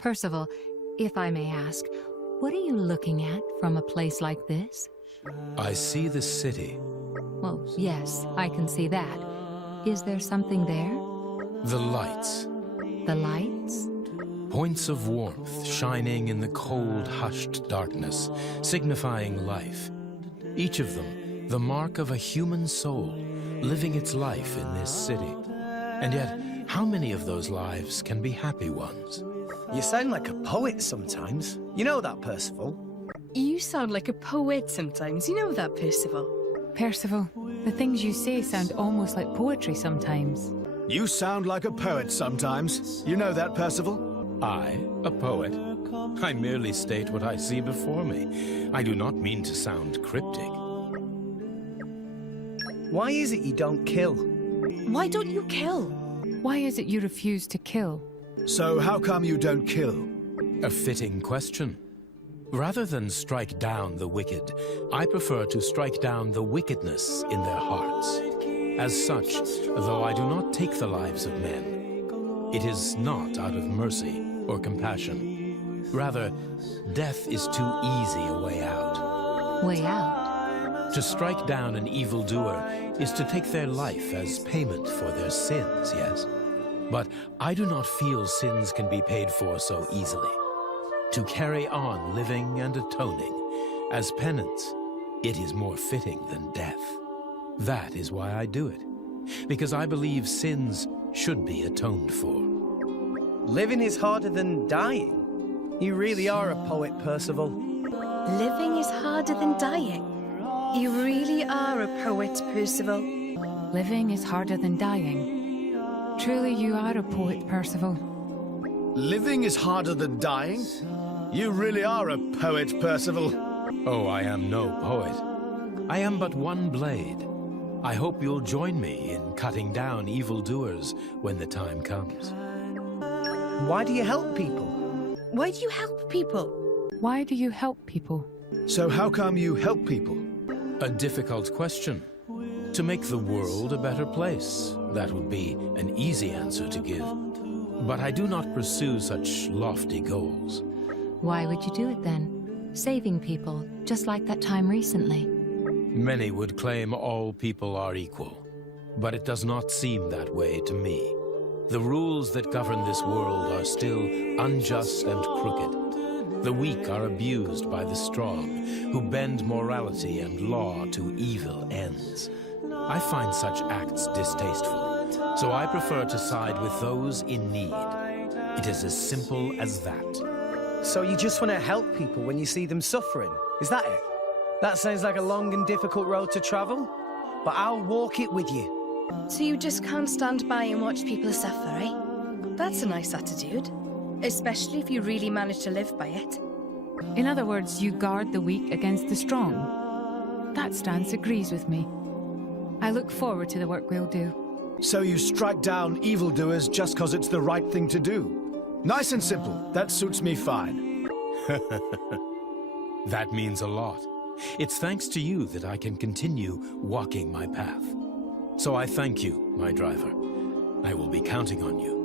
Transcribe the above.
Percival, if I may ask, what are you looking at from a place like this? I see the city. Well, yes, I can see that. Is there something there? The lights. The lights? Points of warmth shining in the cold, hushed darkness, signifying life. Each of them, the mark of a human soul, living its life in this city. And yet, how many of those lives can be happy ones? You sound like a poet sometimes. You know that, Perceval? You sound like a poet sometimes. You know that, Perceval? Percival, the things you say sound almost like poetry sometimes. You sound like a poet sometimes. You know that, Perceval? I, a poet? I merely state what I see before me. I do not mean to sound cryptic. Why is it you don't kill? Why don't you kill? Why is it you refuse to kill? So how come you don't kill? A fitting question. Rather than strike down the wicked, I prefer to strike down the wickedness in their hearts. As such, though I do not take the lives of men, it is not out of mercy or compassion. Rather, death is too easy a way out. Way out? To strike down an evildoer is to take their life as payment for their sins, yes. But I do not feel sins can be paid for so easily. To carry on living and atoning, as penance, it is more fitting than death. That is why I do it, because I believe sins should be atoned for. Living is harder than dying. You really are a poet, Perceval. Living is harder than dying. You really are a poet, Perceval. Living is harder than dying. Truly you are a poet, Percival. Living is harder than dying? You really are a poet, Perceval. Oh, I am no poet. I am but one blade. I hope you'll join me in cutting down evildoers when the time comes. Why do you help people? Why do you help people? Why do you help people? So how come you help people? A difficult question. To make the world a better place. That would be an easy answer to give. But I do not pursue such lofty goals. Why would you do it then? Saving people, just like that time recently. Many would claim all people are equal, but it does not seem that way to me. The rules that govern this world are still unjust and crooked. The weak are abused by the strong, who bend morality and law to evil ends. I find such acts distasteful, so I prefer to side with those in need. It is as simple as that. So you just want to help people when you see them suffering? Is that it? That sounds like a long and difficult road to travel, but I'll walk it with you. So you just can't stand by and watch people suffer, eh? That's a nice attitude. Especially if you really manage to live by it. In other words, you guard the weak against the strong. That stance agrees with me. I look forward to the work we'll do. So you strike down evildoers just because it's the right thing to do. Nice and simple. That suits me fine. That means a lot. It's thanks to you that I can continue walking my path. So I thank you, my driver. I will be counting on you.